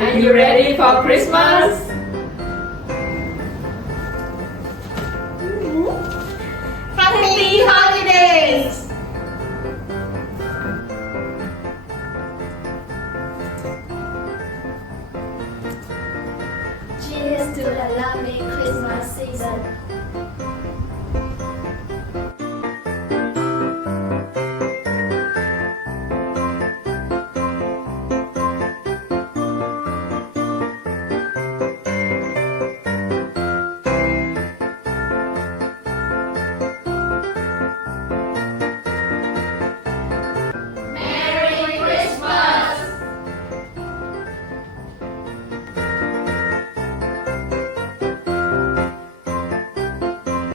Are you ready for Christmas? Happy holidays! Cheers to a lovely Christmas season.